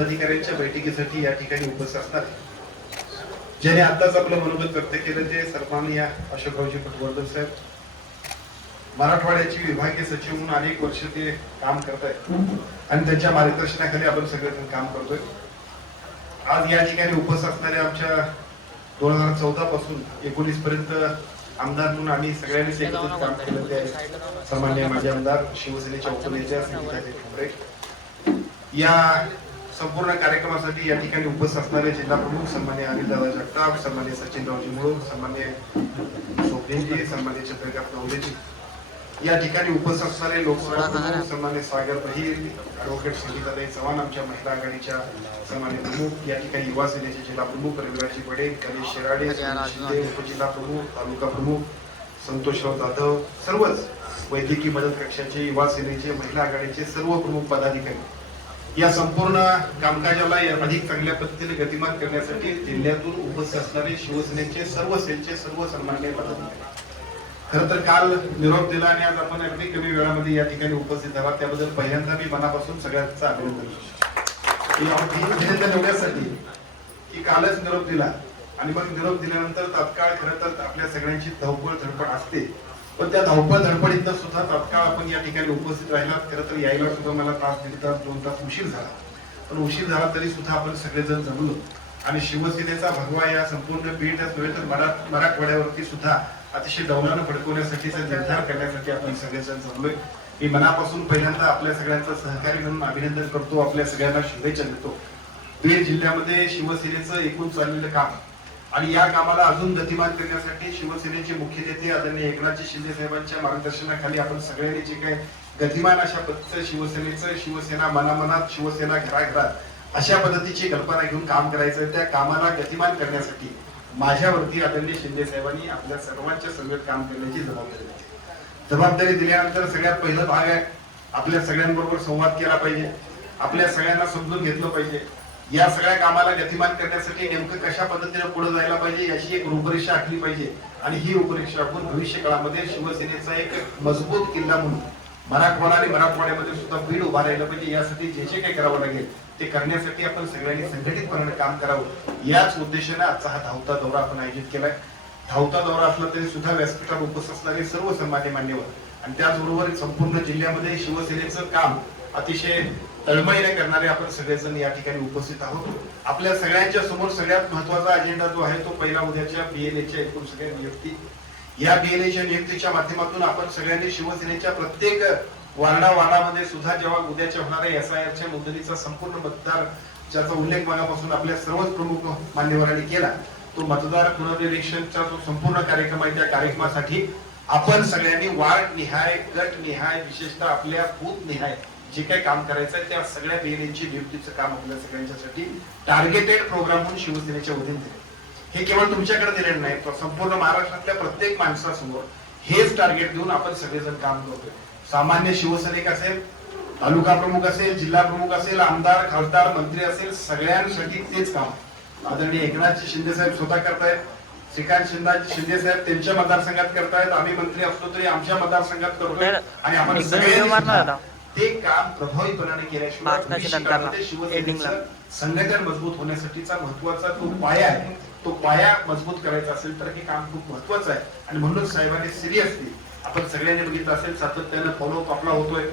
अधिकाऱ्यांच्या बैठकीसाठी या ठिकाणी उपस्थित असणार ज्याने आताच आपलं मनोगत व्यक्त केलं ते सन्माननीय अशोकरावजी पटवर्धन साहेब मराठवाड्याची विभागीय सचिव म्हणून अनेक वर्ष ते काम करतायत आणि त्यांच्या मार्गदर्शनाखाली आपण सगळेजण काम करतोय. आज या ठिकाणी उपस्थित असणाऱ्या आमच्या 2014 पासून 19 पर्यंत आमदार म्हणून आम्ही सगळ्यांनीच एकत्रित काम केलं ते सन्माननीय माजी आमदार शिवसेनेच्या उपनेत्या संगीताताई ठोंबरे. या संपूर्ण कार्यक्रमासाठी या ठिकाणी उपस्थित असणारे जिल्हा प्रमुख सन्माननीय अनिलदादा जगताप, सन्माननीय सचिनरावजी मुळू, सन्माननीय सोपदेजी, सन्माननीय चंद्रकांत नवलेजी, या ठिकाणी उपस्थित असणारे लोकसभा प्रमुख सन्माननीय सागर बहीर, ॲडव्होकेट संगीताताई चव्हाण, आमच्या महिला आघाडीच्या सन्माननीय प्रमुख, या ठिकाणी युवा सेनेचे जिल्हा प्रमुख रविराजी बडे, गणेश शिराडे, शिंदे उपजिल्हा प्रमुख, तालुका प्रमुख संतोषराव जाधव, सर्वच वैद्यकीय मदत कक्षाचे, युवा सेनेचे, महिला आघाडीचे सर्व प्रमुख पदाधिकारी या संपूर्ण कामकाजाला अधिक चांगल्या पद्धतीने गतिमान करण्यासाठी जिल्ह्यातून उपस्थित असणारे शिवसेनेचे सर्व सेलचे सर्व सन्माननीय पदाधिकारी. खरं तर काल निरोप दिला आणि आज आपण अगदी कमी वेळामध्ये या ठिकाणी उपस्थित आहात त्याबद्दल पहिल्यांदा मी मनापासून सगळ्यांचं अभिनंदन एवढ्यासाठी की कालच निरोप दिला आणि मग निरोप दिल्यानंतर तात्काळ खरं तर आपल्या सगळ्यांची धावपळ धडपड असते, पण त्या धावपळ धडपडीत सुद्धा तात्काळ आपण या ठिकाणी उपस्थित राहिलात. खरं तर यायला सुद्धा मला तास 1.5 तास 2 तास उशीर झाला, पण उशीर झाला तरी सुद्धा आपण सगळेजण जमलो आणि शिवसेनेचा भगवा या संपूर्ण पीठच नव्हे तर मराठवाड्यावरती सुद्धा अतिशय डौलानं फडकवण्यासाठीचा निर्धार करण्यासाठी आपण सगळेजण जमलोय. मी मनापासून पहिल्यांदा आपल्या सगळ्यांचं सहकारी म्हणून अभिनंदन करतो, आपल्या सगळ्यांना शुभेच्छा देतो. बीड जिल्ह्यामध्ये शिवसेनेचं एकूण चाललेलं काम आणि या कामाला अजून गतिमान करण्यासाठी शिवसेनेचे मुख्य नेते आदरणीय एकनाथजी शिंदे साहेबांच्या मार्गदर्शनाखाली आपण सगळ्यांनी जे काही गतिमान अशा पद्धतीचं शिवसेनेचं शिवसेना मनामनात शिवसेना घराघरात अशा पद्धतीची कल्पना घेऊन काम करायचं. त्या कामाला गतिमान करण्यासाठी माझ्यावरती आदरणीय शिंदे साहेबांनी आपल्या सर्वांच्या समवेत काम करण्याची जबाबदारी दिल्यानंतर सगळ्यात पहिला भाग आहे आपल्या सगळ्यांबरोबर संवाद केला पाहिजे, आपल्या सगळ्यांना समजून घेतलं पाहिजे. या सगळ्या कामाला गतिमान करण्यासाठी नेमकं कशा पद्धतीने पुढे जायला पाहिजे याची एक रूपरेषा आखली पाहिजे आणि ही रूपरेषा आपण भविष्य काळामध्ये शिवसेनेचा एक मजबूत किल्ला म्हणून मराठवाडा आणि मराठवाड्यामध्ये सुद्धा बीड उभा राहिला पाहिजे. यासाठी जे जे काही करावं लागेल ते करण्यासाठी आपण सगळ्यांनी संघटितपणे काम करावं. याच उद्देशाने आजचा हा धावता दौरा आपण आयोजित केलाय. धावता दौरा असला तरी सुद्धा व्यासपीठावर उपस्थित असणारे सर्व सन्मान्य मान्यवर आणि त्याचबरोबर संपूर्ण जिल्ह्यामध्ये शिवसेनेचं काम अतिशय तळमळीने करणारे आपण सगळेजण या ठिकाणी उपस्थित आहोत. आपल्या सगळ्यांच्या समोर सगळ्यात महत्वाचा अजेंडा जो आहे तो पहिला उद्याच्या बीएलएच्या एकूण सगळ्या नियुक्ती. या बीएलएच्या नियुक्तीच्या माध्यमातून आपण सगळ्यांनी शिवसेनेच्या प्रत्येक वार्डामध्ये सुद्धा जेव्हा उद्याच्या होणाऱ्या SIRच्या मुदतीचा संपूर्ण मतदार ज्याचा उल्लेख मनापासून आपल्या सर्वच प्रमुख मान्यवरांनी केला तो मतदार पुनर्निरीक्षणचा जो संपूर्ण कार्यक्रम आहे त्या कार्यक्रमासाठी आपण सगळ्यांनी वार्ड निहाय गट निहाय विशेषतः आपल्या बूथ निहाय जे काही काम करायचं आहे त्या सगळ्या बीएलएची नियुक्तीचं काम आपल्या सगळ्यांच्यासाठी टार्गेटेड प्रोग्राम म्हणून शिवसेनेच्या वतीने दिले. हे केवळ तुमच्याकडे दिलेलं नाही तर संपूर्ण महाराष्ट्रातल्या प्रत्येक माणसासमोर हेच टार्गेट देऊन आपण सगळेजण काम करतोय. सामान्य शिवसैनिक असेल, तालुका प्रमुख असेल, जिल्हा प्रमुख असेल, आमदार खासदार मंत्री असेल, सगळ्यांसाठी तेच काम आदरणीय एकनाथजी शिंदे साहेब स्वतः करतायत, श्रीकांत शिंदे साहेब त्यांच्या मतदारसंघात करतायत, आम्ही मंत्री असलो तरी आमच्या मतदारसंघात करतोय आणि आपण सगळ्यांनी ते काम प्रभावीपणाने केल्याशिवाय शिवसेनेचं संघटन मजबूत होण्यासाठीचा महत्वाचा तो पाया आहे. तो पाया मजबूत करायचा असेल तर हे काम खूप महत्वाचं आहे आणि म्हणून साहेबांनी सिरियसली आपण सगळ्यांनी बघितलं असेल सातत्यानं फॉलोअप आपला होतोय.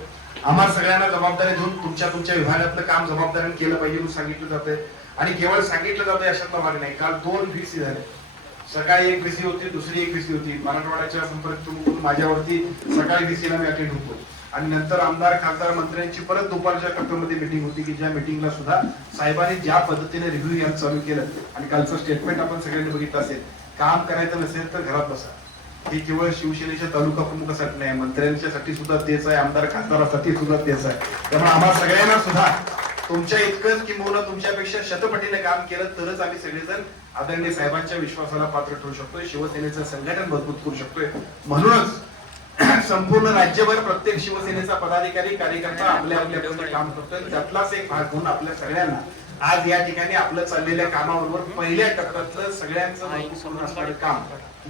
आम्हा सगळ्यांना जबाबदारी देऊन तुमच्या विभागातलं काम जबाबदारीने केलं पाहिजे म्हणून सांगितलं जातंय आणि केवळ सांगितलं जातंय अशातला भाग नाही. काल 2 VC झाले, सकाळी एक VC होती, दुसरी एक VC होती. मराठवाड्याच्या संपर्क प्रमुख माझ्यावरती सकाळी VCला मी अटेंड होतो आणि नंतर आमदार खासदार मंत्र्यांची परत दुपारच्या टप्प्यामध्ये मिटिंग होती की ज्या मिटिंगला सुद्धा साहेबांनी ज्या पद्धतीने रिव्ह्यू यात चालू केलं आणि कालचं स्टेटमेंट आपण सगळ्यांनी बघितलं असेल. काम करायचं नसेल तर घरात बसा. हे केवळ शिवसेनेच्या तालुका प्रमुखासाठी नाही, मंत्र्यांच्यासाठी सुद्धा तेच आहे, आमदार खासदारासाठी सुद्धा तेच आहे. त्यामुळे आम्हाला सगळ्यांना सुद्धा तुमच्या इतकंच किंवा तुमच्यापेक्षा शतपटीने काम केलं तरच आम्ही सगळेजण आदरणीय साहेबांच्या विश्वासाला पात्र ठरू शकतोय, शिवसेनेचं संघटन मजबूत करू शकतोय. म्हणूनच संपूर्ण राज्यभर प्रत्येक शिवसेनेचा पदाधिकारी कार्यकर्ता आपल्या आपल्या काम करतोय. त्यातलाच एक भाग म्हणून आपल्या सगळ्यांना आज या ठिकाणी आपलं चाललेल्या कामाबरोबर पहिल्या टप्प्यातलं सगळ्यांचं महत्त्वपूर्ण असणारं काम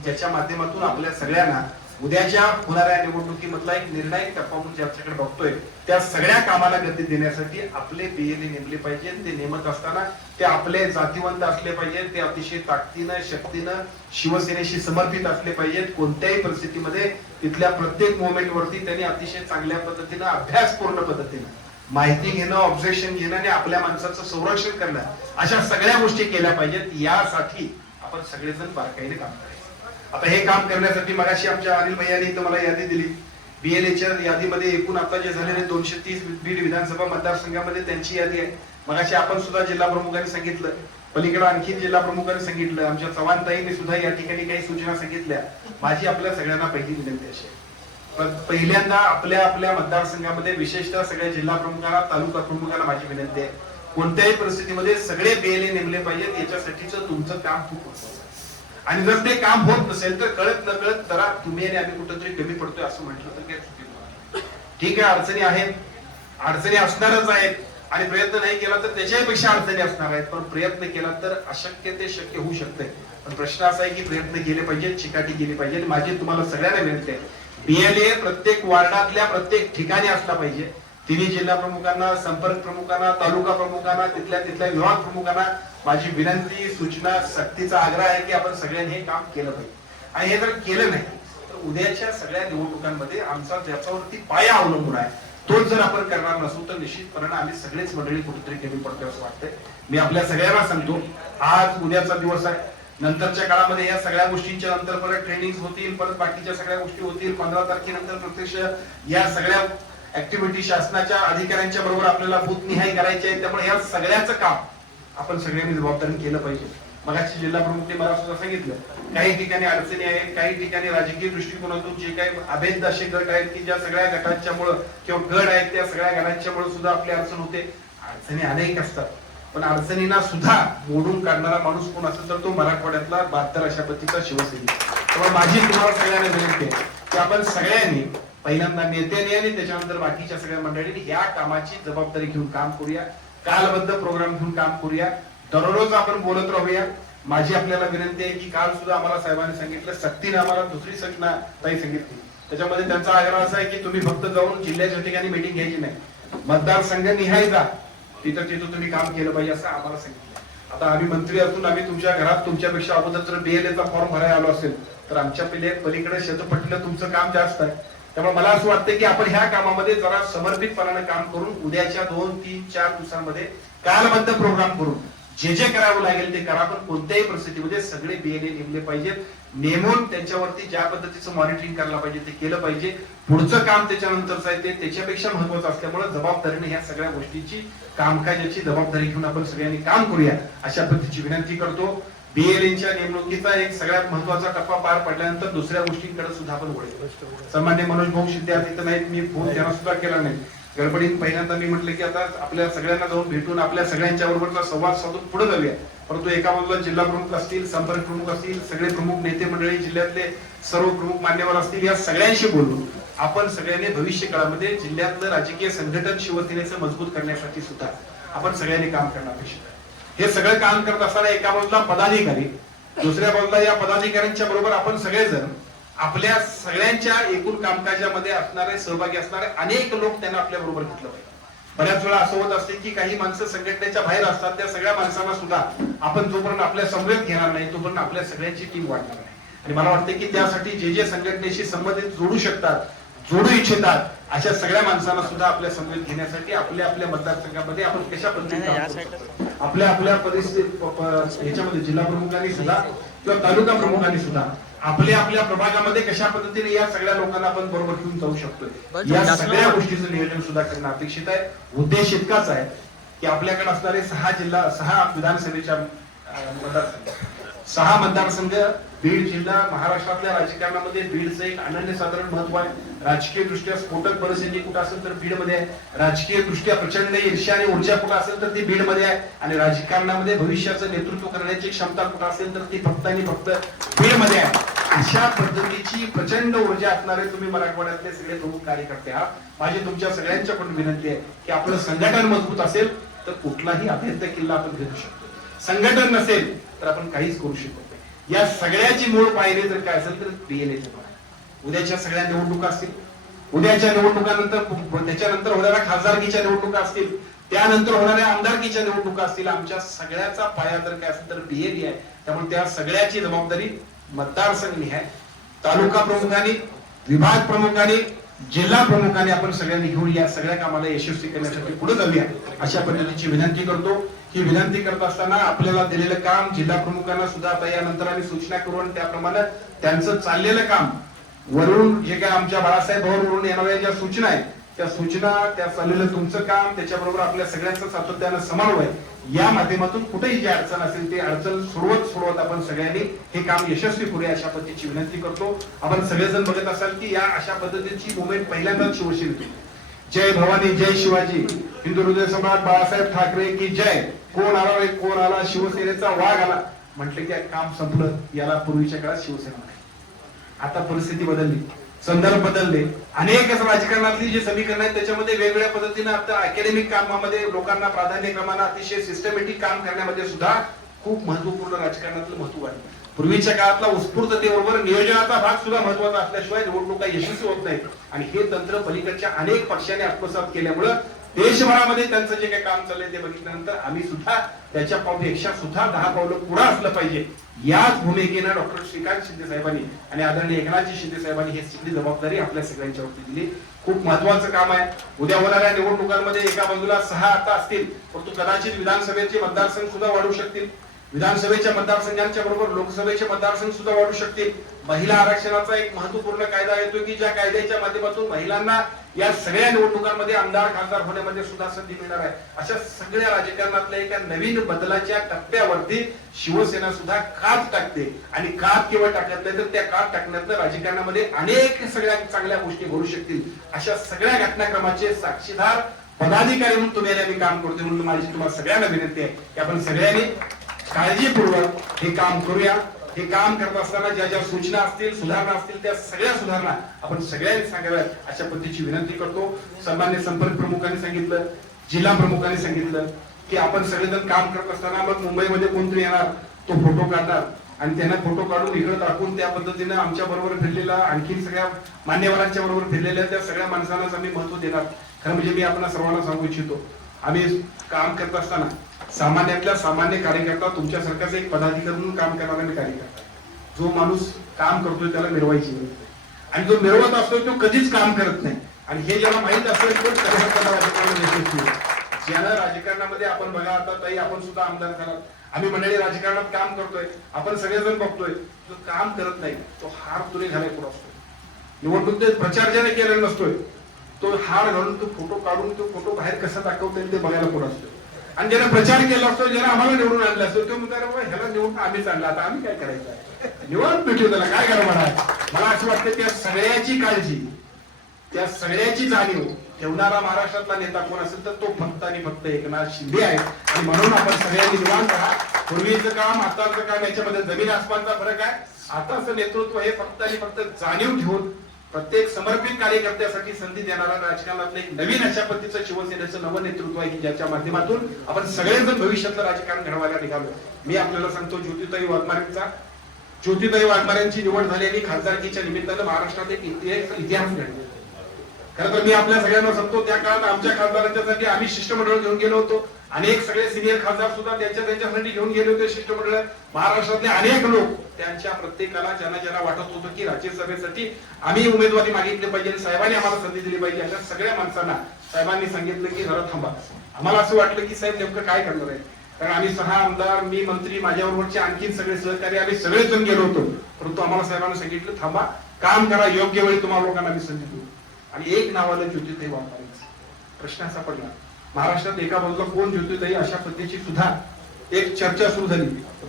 ज्याच्या माध्यमातून आपल्या सगळ्यांना उद्याच्या होणाऱ्या निवडणुकीमधला एक निर्णायक टप्पा म्हणून ज्याच्याकडे बघतोय त्या सगळ्या कामाला गती देण्यासाठी आपले बीएलए नेमले पाहिजे. ते नेमत असताना ते आपले जातीवंत असले पाहिजेत, ते अतिशय ताकदीनं शक्तीनं शिवसेनेशी समर्पित असले पाहिजेत. कोणत्याही परिस्थितीमध्ये तिथल्या प्रत्येक मोमेंट वरती त्यांनी अतिशय चांगल्या पद्धतीनं अभ्यासपूर्ण पद्धतीनं माहिती घेणं, ऑब्झर्वेशन घेणं आणि आपल्या माणसाचं संरक्षण करणं अशा सगळ्या गोष्टी केल्या पाहिजेत. यासाठी आपण सगळेजण बारकाईने काम करायचं. आता हे काम करण्यासाठी मगाशी आमच्या अनिल भैयांनी इथं मला यादी दिली. बीएलएच्या यादीमध्ये एकूण आता जे झालेले 230 बीड विधानसभा मतदारसंघामध्ये त्यांची यादी आहे. मगाशी आपण सुद्धा जिल्हा प्रमुखांनी सांगितलं, पलीकडे आणखी जिल्हा प्रमुखांनी सांगितलं, आमच्या चव्हाणताईंनी सुद्धा या ठिकाणी काही सूचना सांगितल्या. माझी आपल्या सगळ्यांना पहिली विनंती अशी आहे, पहिल्यांदा आपल्या आपल्या मतदारसंघामध्ये विशेषतः सगळ्या जिल्हा प्रमुखांना, तालुका प्रमुखांना माझी विनंती आहे, कोणत्याही परिस्थितीमध्ये सगळे बीएलए नेमले पाहिजेत. याच्यासाठीच तुमचं काम खूप महत्त्वाचं आहे. आणि जर ते काम होत नसेल तर कळत नकळत जरा तुम्ही आणि आम्ही कुठंतरी कमी पडतोय असं म्हटलं तर काय चुकीचं. ठीक आहे, अडचणी आहेत, अडचणी असणारच आहेत आणि प्रयत्न नाही केला तर त्याच्यापेक्षा अडचणी असणार आहेत. पण प्रयत्न केला तर अशक्य ते शक्य होऊ शकते. पण प्रश्न असा आहे की प्रयत्न केले पाहिजेत, चिकाटी केली पाहिजे. माझी तुम्हाला सगळ्यांना विनंती आहे, बीएलए प्रत्येक वार्डातल्या प्रत्येक ठिकाणी असला पाहिजे. तिन्ही जिल्हा प्रमुखांना, संपर्क प्रमुखांना, तालुका प्रमुखांना, तिथल्या विभाग प्रमुखांना माझी विनंती, सूचना, सक्तीचा आग्रह आहे की आपण सगळ्यांनी हे काम केलं पाहिजे. आणि हे जर केलं नाही तर उद्याच्या सगळ्या निवडणुकांमध्ये आमचा ज्याच्यावरती पाया अवलंबून आहे तोच जर आपण करणार नसू तर निश्चितपणे आम्ही सगळेच मंडळी कुठेतरी कमी पडतोय असं वाटतंय. मी आपल्या सगळ्यांना सांगतो, आज उद्याचा दिवस आहे. नंतरच्या काळामध्ये या सगळ्या गोष्टींच्या नंतर परत ट्रेनिंग होतील, परत बाकीच्या सगळ्या गोष्टी होतील. 15 तारखेनंतर प्रत्यक्ष या सगळ्या ऍक्टिव्हिटी शासनाच्या अधिकाऱ्यांच्या बरोबर आपल्याला बूथनिहाय करायचे आहे. त्यामुळे या सगळ्याचं काम आपण सगळ्यांनी जबाबदारीने केलं पाहिजे. मगाशी जिल्हा प्रमुखांनी मला सुद्धा सांगितलं, काही ठिकाणी अडचणी आहेत, काही ठिकाणी राजकीय दृष्टिकोनातून जे काही अभेद असे गट आहेत की ज्या सगळ्या गटांच्यामुळे किंवा गड आहेत त्या सगळ्या गटांच्यामुळे सुद्धा आपली अडचण होते. अडचणी अनेक असतात, पण अडचणींना सुद्धा मोडून काढणारा माणूस कोण असेल तर तो मराठवाड्यातला 72 अशा पतीचा शिवसैनिक. त्यामुळे माझी तुम्हाला सगळ्यांना विनंती आहे की आपण सगळ्यांनी पहिल्यांदा नेत्यांनी आणि त्याच्यानंतर बाकीच्या सगळ्या मंडळींनी या कामाची जबाबदारी घेऊन काम करूया. कालबद्ध प्रोग्राम घेऊन काम करूया. दररोज आपण बोलत राहूया. माझी आपल्याला विनंती आहे की काल सुद्धा आम्हाला साहेबांनी सांगितलं, सक्तीने आम्हाला दुसरी सूचना ताई सांगितली. त्याच्यामध्ये त्यांचा आग्रह असा आहे की तुम्ही फक्त जाऊन जिल्ह्याच्या ठिकाणी मीटिंग घ्यायची नाही, मतदारसंघ निहाय जा, तिथं तुम्ही काम केलं पाहिजे असं आम्हाला सांगितलं. आता आम्ही मंत्री असून आम्ही तुमच्या घरात तुमच्यापेक्षा अगोदर जर बीएलएचा फॉर्म भरायला आलो असेल तर आमच्या पलीकडे शतपटीनं तुमचं काम जास्त आहे. त्यामुळे मला असं वाटतं की आपण ह्या कामामध्ये जरा समर्पितपणाने काम करून उद्याच्या 2, 3, 4 दिवसांमध्ये कालबद्ध प्रोग्राम करून जे जे करावं लागेल ते करा. पण कोणत्याही परिस्थितीमध्ये सगळे बीएलए नेमले पाहिजेत. नेमून त्यांच्यावरती ज्या पद्धतीचं मॉनिटरिंग करायला पाहिजे ते केलं पाहिजे. पुढचं काम त्याच्यानंतरचं आहे ते त्याच्यापेक्षा महत्वाचं असल्यामुळे जबाबदारीने ह्या सगळ्या गोष्टीची कामकाजाची जबाबदारी घेऊन आपण सगळ्यांनी काम करूया अशा पद्धतीची विनंती करतो. बीएलएच्या नेमणुकीचा एक सगळ्यात महत्वाचा टप्पा पार पडल्यानंतर दुसऱ्या गोष्टींकडे सुद्धा आपण वळू. सन्मान्य मनोज भाऊ शिंदे तिथं नाहीत, मी फोन त्यांना सुद्धा केला नाही. गडबडीत पहिल्यांदा मी म्हटलं की आता आपल्या सगळ्यांना जाऊन भेटून आपल्या सगळ्यांच्या बरोबरचा संवाद साधून पुढे जाऊया. परंतु एका बाजूला जिल्हा प्रमुख असतील, संपर्क प्रमुख असतील, सगळे प्रमुख नेते मंडळी, जिल्ह्यातले सर्व प्रमुख मान्यवर असतील, या सगळ्यांशी बोलून आपण सगळ्यांनी भविष्य काळामध्ये जिल्ह्यातलं राजकीय संघटन शिवसेनेचं मजबूत करण्यासाठी सुद्धा आपण सगळ्यांनी काम करणं अपेक्षित आहे. हे सगळं काम करत असताना एका बाजूला पदाधिकारी, दुसऱ्या बाजूला या पदाधिकाऱ्यांच्या बरोबर आपण सगळेजण आपल्या सगळ्यांच्या एकूण कामकाजामध्ये असणारे सहभागी असणारे अनेक लोक त्यांना आपल्या बरोबर घेतलं पाहिजे. बऱ्याच वेळा असं होत असते की काही माणसं संघटनेच्या बाहेर असतात, त्या सगळ्या माणसांना सुद्धा आपण जोपर्यंत आपल्या समवेत घेणार नाही तोपर्यंत आपल्या सगळ्यांची टीम वाढणार नाही. आणि मला वाटतं की त्यासाठी जे जे संघटनेशी संबंधित जोडू शकतात, जोडू इच्छितात अशा सगळ्या माणसांना सुद्धा आपल्या समवेत घेण्यासाठी आपल्या आपल्या मतदारसंघामध्ये आपण कशा पद्धतीने आपल्या परिस्थिती याच्यामध्ये जिल्हा प्रमुखांनी सुद्धा किंवा तालुका प्रमुखांनी सुद्धा आपल्या आपल्या प्रभागामध्ये कशा पद्धतीने या सगळ्या लोकांना आपण बरोबर घेऊन जाऊ शकतोय या सगळ्या गोष्टीचं नियोजन सुद्धा करणं अपेक्षित आहे. उद्देश इतकाच आहे की आपल्याकडे असणारे 6 विधानसभेच्या मतदारसंघ, 6 मतदारसंघ, बीड जिल्हा महाराष्ट्रातल्या राजकारणामध्ये बीडचं एक अनन्यसाधारण महत्व आहे. राजकीय दृष्ट्या स्फोटक परिस्थिती कुठं असेल तर बीड मध्ये आहे. राजकीय दृष्ट्या प्रचंड ईर्ष्या आणि ऊर्जा कुठं असेल तर ती बीड मध्ये आहे. आणि राजकारणामध्ये भविष्याचं नेतृत्व करण्याची क्षमता कुठं असेल तर ती फक्त आणि फक्त बीड मध्ये आहे. अशा पद्धतीची प्रचंड ऊर्जा असणारे तुम्ही मराठवाड्यातले सगळे प्रमुख कार्यकर्ते आहात. माझी तुमच्या सगळ्यांच्याकडून विनंती आहे की आपलं संघटन मजबूत असेल तर कुठलाही अभेद्य किल्ला आपण घेऊ शकतो. संघटन नसेल तर आपण काहीच करू शकत नाही. या सगळ्याची मूळ पायरी जर काय असेल तर बीएलएचं उद्याच्या सगळ्या निवडणुका असतील, उद्याच्या निवडणुकानंतर त्याच्यानंतर होणाऱ्या खासदारकीच्या निवडणुका असतील, त्यानंतर होणाऱ्या आमदारकीच्या निवडणुका असतील, आमच्या सगळ्याचा पाया जर काय असेल तर बीएलई आहे. त्यामुळे त्या सगळ्याची जबाबदारी मतदारसंघ निहाय तालुका प्रमुखांनी, विभाग प्रमुखांनी, जिल्हा प्रमुखांनी आपण सगळ्यांनी घेऊन या सगळ्या कामाला यशस्वी करण्यासाठी पुढे जाऊया अशा पद्धतीची विनंती करतो. ही विनंती करत असताना आपल्याला दिलेलं काम जिल्हा प्रमुखांना सुद्धा आता यानंतर आम्ही सूचना करू आणि त्याप्रमाणे त्यांचं चाललेलं काम वरून जे काय आमच्या बाळासाहेब भवनवरून येणाऱ्या ज्या सूचना आहेत त्या सूचना, त्या चाललेलं तुमचं काम, त्याच्याबरोबर आपल्या सगळ्यांचं सातत्यानं समन्वय या माध्यमातून कुठेही जी अडचण असेल ते अडचण सोडवत आपण सगळ्यांनी हे काम यशस्वी करूया अशा पद्धतीची विनंती करतो. आपण सगळेजण बघत असाल की या अशा पद्धतीची मुवमेंट पहिल्यांदाच शिवसेनेची. जय भवानी जय शिवाजी, हिंदू हृदय सम्राट बाळासाहेब ठाकरे की जय. कोण आला रे कोण आला, शिवसेनेचा वाघ आला म्हटलं की काम संपलं. याला पूर्वीच्या काळात शिवसेना नाही. आता परिस्थिती बदलली, संदर्भ बदलले, अनेक राजकारणातली जी समीकरण आहेत त्याच्यामध्ये वेगवेगळ्या पद्धतीने आता अकॅडमिक कामामध्ये लोकांना प्राधान्यक्रमाने अतिशय सिस्टमॅटिक काम करण्यामध्ये सुद्धा खूप महत्वपूर्ण राजकारणातलं महत्व आहे. पूर्वीच्या काळातला उत्स्फूर्ततेबरोबर नियोजनाचा भाग सुद्धा महत्वाचा असल्याशिवाय निवडणुका यशस्वी होत नाहीत आणि हे तंत्र पलीकडच्या अनेक पक्षांनी आत्मसात केल्यामुळे देशभरामध्ये त्यांचं जे काही काम चाललंय ते बघितल्यानंतर आम्ही सुद्धा त्याच्या पेक्षा सुद्धा 10 पावलं पुढे असलं पाहिजे याच भूमिकेनं डॉक्टर श्रीकांत शिंदे साहेबांनी आणि आदरणीय एकनाथजी शिंदे साहेबांनी ही सगळी जबाबदारी आपल्या सगळ्यांच्यावरती दिली. खूप महत्वाचं काम आहे. उद्या होणाऱ्या निवडणुकांमध्ये एका बाजूला 6 आता असतील परंतु कदाचित विधानसभेचे मतदारसंघ सुद्धा वाढू शकतील. विधानसभेच्या मतदारसंघांच्या बरोबर लोकसभेचे मतदारसंघ सुद्धा वाढू शकतील. महिला आरक्षणाचा एक महत्वपूर्ण कायदा येतो की ज्या कायद्याच्या माध्यमातून महिलांना या सगळ्या निवडणुकांमध्ये आमदार खासदार होण्यामध्ये सुद्धा संधी मिळणार आहे. अशा सगळ्या राजकारणातल्या एका नवीन बदलाच्या टप्प्यावरती शिवसेना सुद्धा कात टाकते आणि कात केवळ टाकत नाही तर त्या कात टाकण्यातनं राजकारणामध्ये अनेक सगळ्या चांगल्या गोष्टी घडू शकतील. अशा सगळ्या घटनाक्रमाचे साक्षीदार पदाधिकारी म्हणून तुम्ही आम्ही काम करतोय म्हणून माझी तुम्हाला सगळ्यांना विनंती आहे की आपण सगळ्यांनी काळजीपूर्वक हे काम करूया. हे काम करत असताना ज्या ज्या सूचना असतील, सुधारणा असतील त्या सगळ्या सुधारणा आपण सगळ्यांनी सांगाव्यात अशा पद्धतीची विनंती करतो. सन्मान्य संपर्क प्रमुखांनी सांगितलं, जिल्हा प्रमुखांनी सांगितलं की आपण सगळेजण काम करत असताना मग मुंबईमध्ये कोणतरी येणार, तो फोटो काढणार आणि त्यांना फोटो काढून इकडे टाकून त्या पद्धतीने आमच्या बरोबर फिरलेला आणखी सगळ्या मान्यवरांच्या बरोबर फिरलेल्या त्या सगळ्या माणसांनाच आम्ही महत्व देणार. खरं म्हणजे मी आपल्या सर्वांना सांगू इच्छितो, आम्ही काम करत असताना सामान्यातल्या सामान्य कार्यकर्ता तुमच्यासारखाच एक पदाधिकारी म्हणून काम करणारा मी कार्यकर्ता. जो माणूस काम करतोय त्याला मिरवायची नाही आणि जो मिरवत असतोय तो कधीच काम करत नाही आणि हे ज्याला माहित असेल तो ज्याला राजकारणामध्ये आपण बघा आता ताई आपण सुद्धा आमदार झाला, आम्ही मंडळी राजकारणात काम करतोय, आपण सगळेजण बघतोय जो काम करत नाही तो हार तुरे घालाय पुढे असतो. निवडणुकीत प्रचार ज्याने केलेला नसतोय तो हार घालून तो फोटो काढून तो फोटो बाहेर कसा दाखवता येईल ते बघायला पुढे असतो. आणि ज्याला प्रचार केला असतो, ज्याला आम्हाला निवडून आणला असतो तो म्हणतात ह्याला निवडून आम्हीच आणला, आता आम्ही काय करायचं, निवडून भेटू त्याला काय गडबड आहे. मला असं वाटतं त्या सगळ्याची काळजी, त्या सगळ्याची जाणीव ठेवणारा महाराष्ट्रातला नेता कोण असेल तर तो फक्त आणि फक्त एकनाथ शिंदे आहे. आणि म्हणून आपण सगळ्यांनी निवांत राहा. पूर्वीचं काम आताचं काम याच्यामध्ये जमीन आसमानचा फरक आहे. आताचं नेतृत्व हे फक्त आणि फक्त जाणीव ठेवून प्रत्येक समर्पित कार्यकर्त्यासाठी संधी देणारा राजकारणातलं एक नवीन अशा पद्धतीचं शिवसेनेचं नवं नेतृत्व आहे की ज्याच्या माध्यमातून आपण सगळेजण भविष्यातलं राजकारण घडवायला निघालो. मी आपल्याला सांगतो ज्योतिताई वाघमारेंची निवड झालेली खासदारकीच्या निमित्तानं महाराष्ट्रात एक इतिहास घडला. खरं तर मी आपल्या सगळ्यांना सांगतो त्या काळात आमच्या खासदारांच्यासाठी आम्ही शिष्टमंडळ घेऊन गेलो होतो. अनेक सगळे सिनियर खासदार सुद्धा त्यांच्यासाठी घेऊन गेले होते शिष्टमंडळ. महाराष्ट्रातले अनेक लोक त्यांच्या प्रत्येकाला ज्यांना वाटत होतं की राज्यसभेसाठी आम्ही उमेदवारी मागितली पाहिजे, साहेबांनी आम्हाला संधी दिली पाहिजे, अशा सगळ्या माणसांना साहेबांनी सांगितलं की जरा थांबा. आम्हाला असं वाटलं की साहेब नेमकं काय करणार आहे, कारण आम्ही 6 आमदार, मी मंत्री, माझ्याबरोबरचे आणखी सगळे सहकारी आम्ही सगळेच जण गेलो होतो. परंतु आम्हाला साहेबांनी सांगितलं थांबा, काम करा, योग्य वेळी तुम्हाला लोकांना मी संधी देऊ. आणि एक नाव आलं ज्योतिताई वाघमारेंचं. प्रश्न असा पडला महाराष्ट्रात एका बाजूला कोण ज्योतिताई अशा पद्धतीची सुद्धा एक चर्चा सुरू झाली,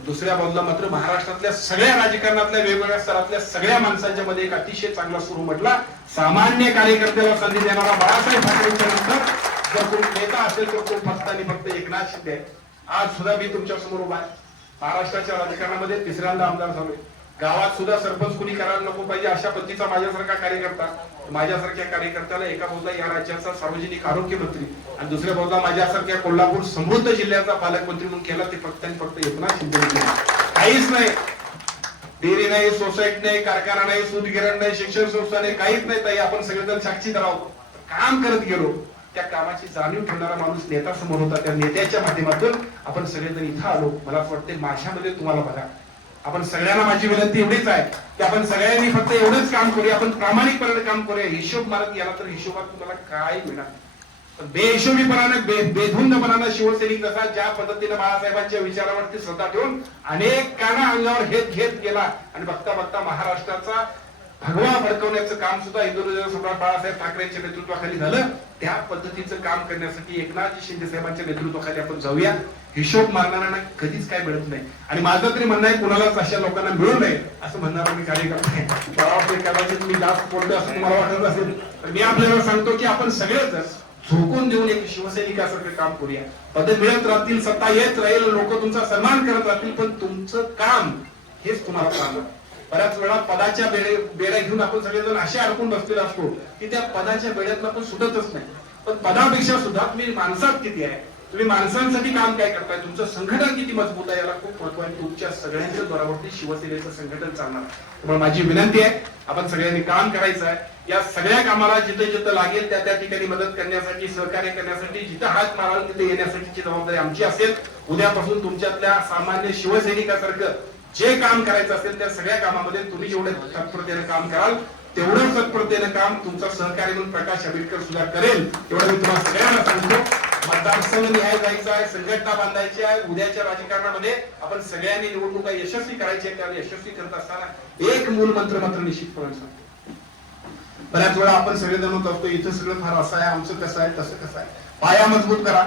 दुसऱ्या बाजूला मात्र महाराष्ट्रातल्या सगळ्या राजकारणातल्या वेगवेगळ्या स्तरातल्या सगळ्या माणसांच्या मध्ये एक अतिशय चांगला सुरू म्हटला सामान्य कार्यकर्त्याला संधी देणारा बाळासाहेब ठाकरेंच्या नंतर जर कोणी नेता असेल तर तो फक्त आणि फक्त एकनाथ शिंदे. आज सुद्धा मी तुमच्या समोर उभा आहे. महाराष्ट्राच्या राजकारणामध्ये 3ऱ्यांदा आमदार झालोय. गावात सुद्धा सरपंच कुणी करायला नको पाहिजे अशा पद्धतीचा माझ्यासारखा कार्यकर्ता, माझ्यासारख्या कार्यकर्त्याला एका बाजूला या राज्याचा सार्वजनिक आरोग्य मंत्री आणि दुसऱ्या बाजूला माझ्यासारख्या कोल्हापूर समृद्ध जिल्ह्याचा पालकमंत्री म्हणून केला ते फक्त आणि फक्त एकनाथ शिंदे. काहीच नाही, डेअरी नाही, सोसायटी नाही, कारखाना नाही, सूतगिरण नाही, शिक्षण संस्था नाही, काहीच नाही ताई. आपण सगळेजण साक्षीदार आहोत. काम करत गेलो, त्या कामाची जाणीव ठेवणारा माणूस नेता समोर होता. त्या नेत्याच्या माध्यमातून आपण सगळेजण इथं आलो. मला असं वाटतं माझ्यामध्ये तुम्हाला बघा, आपण सगळ्यांना माझी विनंती एवढीच आहे की आपण सगळ्यांनी फक्त एवढंच काम करूया, आपण प्रामाणिकपणे काम करूया. हिशोब मारत गेला तर हिशोबात तुम्हाला काय मिळणार, बेहिशोबीपणाने बेधुंदपणाने शिवसैनिक जसा ज्या पद्धतीने बाळासाहेबांच्या विचारावरती श्रद्धा ठेवून अनेकांना अंगावर घेत गेला आणि बघता बघता महाराष्ट्राचा भगवा भडकवण्याचं काम सुद्धा हिंदुत्व सम्राट बाळासाहेब ठाकरेंच्या नेतृत्वाखाली झालं. त्या पद्धतीचं काम करण्यासाठी एकनाथ शिंदे साहेबांच्या नेतृत्वाखाली आपण जाऊया. हिशोब मारणाऱ्यांना कधीच काय मिळत नाही. आणि माझं तरी म्हणणं आहे कुणालाच अशा लोकांना मिळू नये असं म्हणणारा मी कार्यकर्ता आहे. कदाचित मी जास्त बोलतो असं तुम्हाला वाटत असेल तर मी आपल्याला सांगतो की आपण सगळेच झोकून देऊन एक शिवसैनिकासारखं काम करूया. पद मिळत राहतील, सत्ता येत राहील, लोक तुमचा सन्मान करत राहतील, पण तुमचं काम हेच तुम्हाला सांगणार. बऱ्याच वेळा पदाच्या बेड्या घेऊन आपण सगळेजण असे अडकून बसलेले असतो की त्या पदाच्या बेड्यातनं आपण सुटतच नाही. पण पदापेक्षा सुद्धा तुम्ही माणसात किती आहे, तुम्ही माणसांसाठी काम काय करताय, तुमचं संघटन किती मजबूत आहे याला खूप महत्व आहे. तुमच्या सगळ्यांच्या जोरावरती शिवसेनेचं संघटन चालणार. त्यामुळे माझी विनंती आहे आपण सगळ्यांनी काम करायचं आहे. या सगळ्या कामाला जिथे जिथे लागेल त्या ठिकाणी मदत करण्यासाठी, सहकार्य करण्यासाठी, जिथे हात माराल तिथे येण्यासाठीची जबाबदारी आमची असेल. उद्यापासून तुमच्यातल्या सामान्य शिवसैनिकासारखं जे काम करायचं असेल त्या सगळ्या कामामध्ये तुम्ही जेवढे तत्परतेने काम कराल तेवढं तत्परतेने काम तुमचा सहकारी म्हणून प्रकाश आंबेडकर सुद्धा करेल. एवढं मी तुम्हाला सगळ्यांना सांगतो. मतदारसंघ निहाय जायचं आहे, संघटना बांधायची आहे. उद्याच्या राजकारणामध्ये आपण सगळ्यांनी निवडणुका यशस्वी करायची आहे. त्या यशस्वी करत असताना एक मूल मंत्र मात्र निश्चितपणे सांगतो. बऱ्याच वेळा आपण सगळेजण म्हणत असतो इथं सगळं फार असं आहे, आमचं कसं आहे, तसं कसं आहे. पाया मजबूत करा,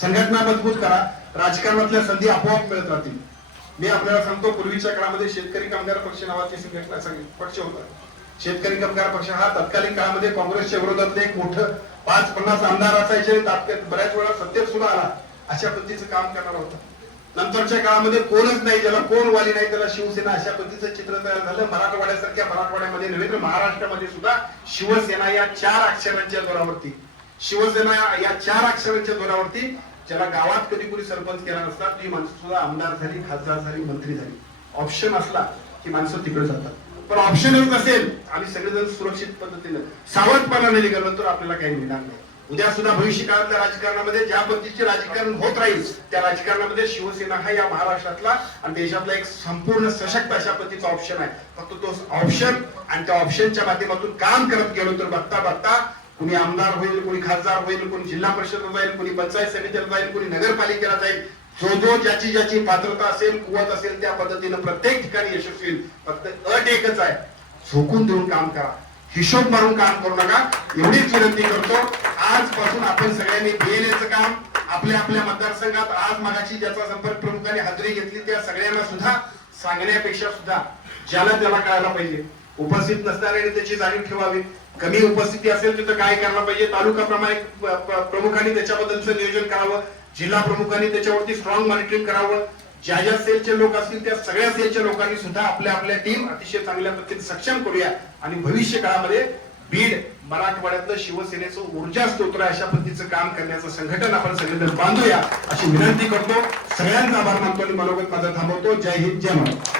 संघटना मजबूत करा, राजकारणातल्या संधी आपोआप मिळत राहतील. मी आपल्याला सांगतो पूर्वीच्या काळामध्ये शेतकरी कामगार पक्ष नावाची संघटना पक्ष होता. शेतकरी कामगार पक्ष हा तत्कालीन काळामध्ये काँग्रेसच्या विरोधातले एक मोठं 5-50 आमदार असायचे. बऱ्याच वेळा सत्तेत सुद्धा आला अशा पद्धतीचं काम करणार होता. नंतरच्या काळामध्ये कोणच नाही, ज्याला कोण वाली नाही त्याला शिवसेना, अशा पद्धतीचं चित्र तयार झालं. मराठवाड्यासारख्या मराठवाड्यामध्ये नव्हे तर महाराष्ट्रामध्ये सुद्धा शिवसेना या 4 अक्षरांच्या जोरावरती, शिवसेना या 4 अक्षरांच्या जोरावरती ज्याला गावात कधी कोणी सरपंच केला नसता ती माणसं सुद्धा आमदार झाली, खासदार झाली, मंत्री झाली. ऑप्शन असला की माणसं तिकडे जातात. पण ऑप्शनच नसेल आणि सगळेजण सुरक्षित पद्धतीनं सावधपणाने निघालं तर आपल्याला काही मिळणार नाही. उद्या सुद्धा भविष्य काळातल्या राजकारणामध्ये ज्या पद्धतीचे राजकारण होत राहील त्या राजकारणामध्ये शिवसेना हा या महाराष्ट्रातला आणि देशातला एक संपूर्ण सशक्त अशा पद्धतीचा ऑप्शन आहे. फक्त तो ऑप्शन आणि त्या ऑप्शनच्या माध्यमातून काम करत गेलो तर बघता बघता कोणी आमदार होईल, कोणी खासदार होईल, कोणी जिल्हा परिषद जाईल, कोणी पंचायत समितीला जाईल, कोणी नगरपालिकेला जाईल. जो ज्याची पात्रता असेल, कुवत असेल त्या पद्धतीनं प्रत्येक ठिकाणी यशस्वी होईल. फक्त अट एकच आहे, झोकून देऊन काम करा, हिशोब मारून काम करू नका. एवढीच विनंती करतो. आजपासून आपण सगळ्यांनी बीएलएचं काम आपल्या आपल्या मतदारसंघात आज मगाची ज्याचा संपर्क प्रमुखांनी हाजरी घेतली त्या सगळ्यांना सुद्धा सांगण्यापेक्षा सुद्धा ज्याला त्याला कळायला पाहिजे. उपस्थित नसणाऱ्याने त्याची जाणीव ठेवावी. कमी उपस्थिती असेल तिथं काय करायला पाहिजे, तालुका प्रमुखांनी त्याच्याबद्दलचं नियोजन करावं, जिल्हा प्रमुखांनी त्याच्यावरती स्ट्रॉंग मॉनिटरिंग करावं. ज्या ज्या सेलचे लोक असतील त्या सगळ्या सेलच्या लोकांनी सुद्धा आपल्या आपल्या टीम अतिशय चांगल्या पद्धतीने सक्षम करूया आणि भविष्य काळामध्ये बीड मराठवाड्यातलं शिवसेनेचं ऊर्जा स्तोत्र अशा पद्धतीचं काम करण्याचं संघटन आपण सगळेजण बांधूया अशी विनंती करतो. सगळ्यांचा आभार मानतो आणि मनोगत माझा थांबवतो. जय हिंद, जय महाराष्ट्र.